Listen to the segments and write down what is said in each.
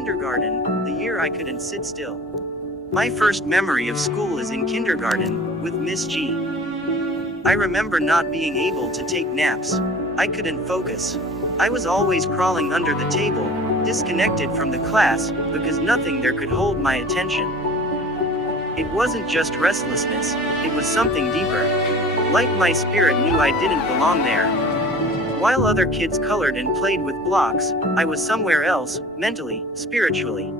Kindergarten, the year I couldn't sit still. My first memory of school is in kindergarten, with Miss G. I remember not being able to take naps. I couldn't focus. I was always crawling under the table, disconnected from the class, because nothing there could hold my attention. It wasn't just restlessness, it was something deeper. Like my spirit knew I didn't belong there. While other kids colored and played with blocks, I was somewhere else, mentally, spiritually.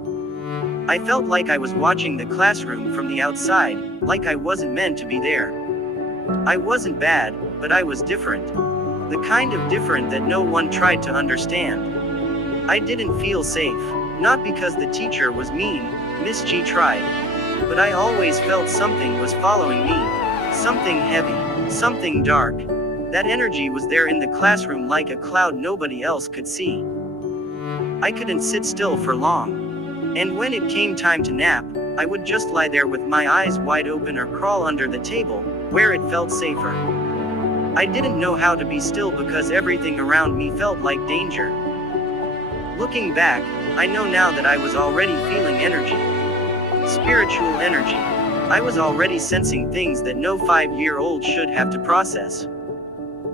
I felt like I was watching the classroom from the outside, like I wasn't meant to be there. I wasn't bad, but I was different. The kind of different that no one tried to understand. I didn't feel safe, not because the teacher was mean, Miss G tried. But I always felt something was following me. Something heavy, something dark. That energy was there in the classroom like a cloud nobody else could see. I couldn't sit still for long. And when it came time to nap, I would just lie there with my eyes wide open or crawl under the table, where it felt safer. I didn't know how to be still because everything around me felt like danger. Looking back, I know now that I was already feeling energy. Spiritual energy. I was already sensing things that no 5-year-old should have to process.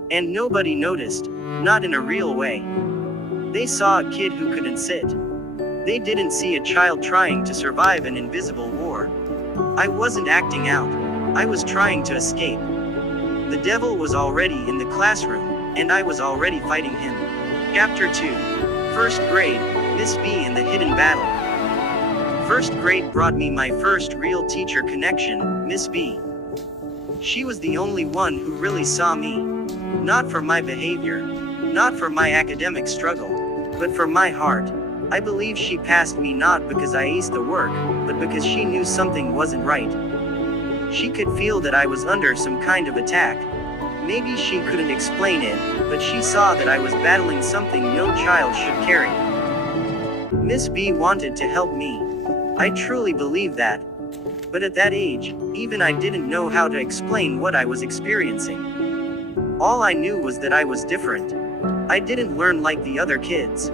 And nobody noticed, not in a real way. They saw a kid who couldn't sit. They didn't see a child trying to survive an invisible war. I wasn't acting out. I was trying to escape. The devil was already in the classroom, and I was already fighting him. Chapter 2. First grade, Miss B and the Hidden Battle. First grade brought me my first real teacher connection, Miss B. She was the only one who really saw me. Not for my behavior, not for my academic struggle, but for my heart. I believe she passed me not because I aced the work, but because she knew something wasn't right. She could feel that I was under some kind of attack. Maybe she couldn't explain it, but she saw that I was battling something no child should carry. Miss B wanted to help me. I truly believe that. But at that age, even I didn't know how to explain what I was experiencing. All I knew was that I was different. I didn't learn like the other kids.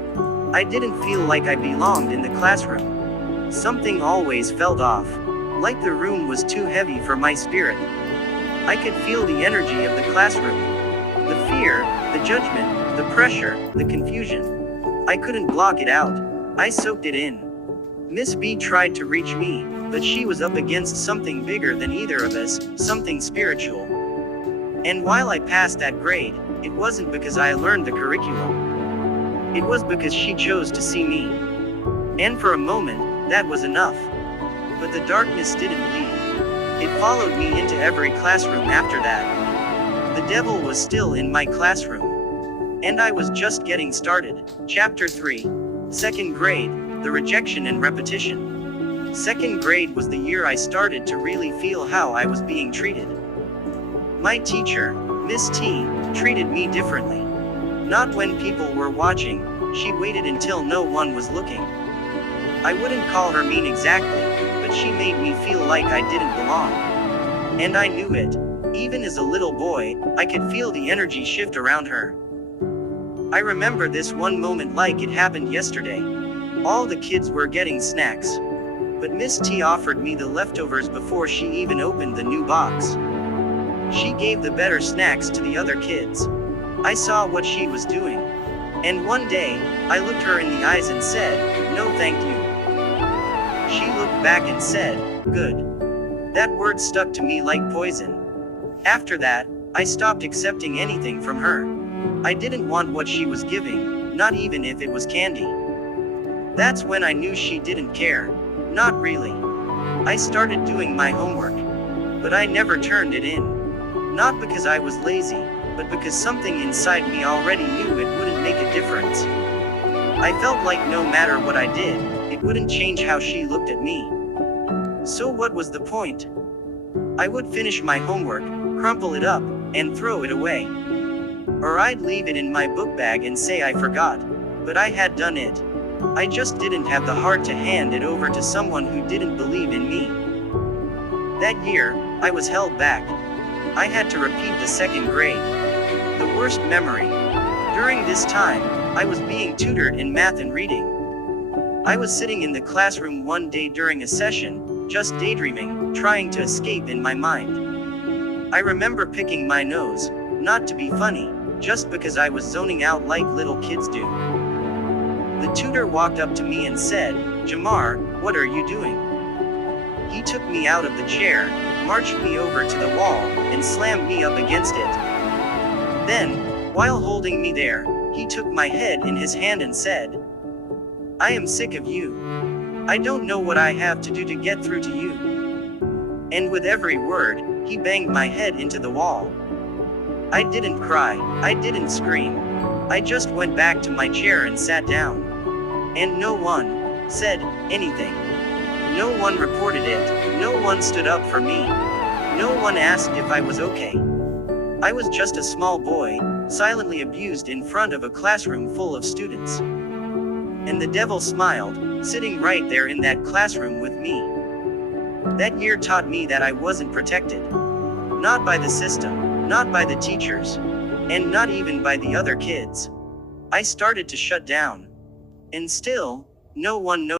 I didn't feel like I belonged in the classroom. Something always felt off, like the room was too heavy for my spirit. I could feel the energy of the classroom. The fear, the judgment, the pressure, the confusion. I couldn't block it out. I soaked it in. Miss B tried to reach me, but she was up against something bigger than either of us, something spiritual. And while I passed that grade, it wasn't because I learned the curriculum. It was because she chose to see me. And for a moment, that was enough. But the darkness didn't leave. It followed me into every classroom after that. The devil was still in my classroom. And I was just getting started. Chapter 3. Second grade, the rejection and repetition. Second grade was the year I started to really feel how I was being treated. My teacher, Miss T, treated me differently. Not when people were watching, she waited until no one was looking. I wouldn't call her mean exactly, but she made me feel like I didn't belong. And I knew it. Even as a little boy, I could feel the energy shift around her. I remember this one moment like it happened yesterday. All the kids were getting snacks. But Miss T offered me the leftovers before she even opened the new box. She gave the better snacks to the other kids. I saw what she was doing. And one day, I looked her in the eyes and said, "No thank you." She looked back and said, "Good." That word stuck to me like poison. After that, I stopped accepting anything from her. I didn't want what she was giving, not even if it was candy. That's when I knew she didn't care. Not really. I started doing my homework. But I never turned it in. Not because I was lazy, but because something inside me already knew it wouldn't make a difference. I felt like no matter what I did, it wouldn't change how she looked at me. So what was the point? I would finish my homework, crumple it up, and throw it away. Or I'd leave it in my book bag and say I forgot. But I had done it. I just didn't have the heart to hand it over to someone who didn't believe in me. That year, I was held back. I had to repeat the second grade. The worst memory. During this time, I was being tutored in math and reading. I was sitting in the classroom one day during a session, just daydreaming, trying to escape in my mind. I remember picking my nose, not to be funny, just because I was zoning out like little kids do. The tutor walked up to me and said, "Jamar, what are you doing?" He took me out of the chair, marched me over to the wall, and slammed me up against it. Then, while holding me there, he took my head in his hand and said, "I am sick of you. I don't know what I have to do to get through to you." And with every word, he banged my head into the wall. I didn't cry, I didn't scream. I just went back to my chair and sat down. And no one said anything. No one reported it, no one stood up for me. No one asked if I was okay. I was just a small boy, silently abused in front of a classroom full of students. And the devil smiled, sitting right there in that classroom with me. That year taught me that I wasn't protected. Not by the system, not by the teachers, and not even by the other kids. I started to shut down. And still, no one noticed.